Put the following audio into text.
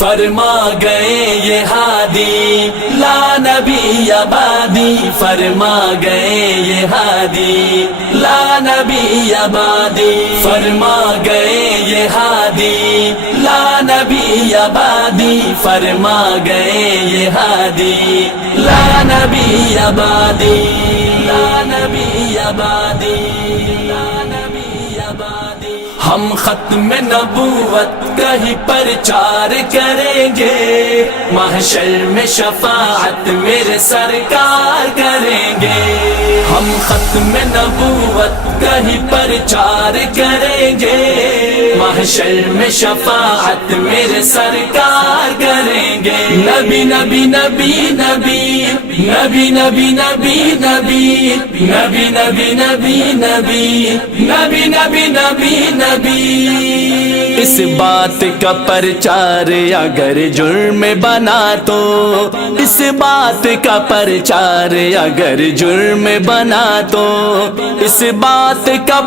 فرما گئے یہ ہادی لا نبی آبادی، فرما گئے یہ ہادی لا نبی آبادی، فرما گئے یہ ہادی لا نبی آبادی، فرما گئے یہ ہادی لا نبی آبادی، لا نبی آبادی، لا نبی آبادی۔ ہم ختم نبوت کا ہی پرچار کریں گے، محشر میں شفاعت میرے سرکار کریں گے۔ ہم ختم نبوت کا ہی پرچار کریں گے، محشر میں شفاعت میرے سرکار کریں گے۔ نبی نبی نبی نبی نبی نبی نبی نبی نبی نبی نبی نبی نبی نبی نبی نبی۔ اس بات کا پرچار اگر جرم بنا تو، اس بات کا پرچار اگر جرم بنا تو، اس بات کا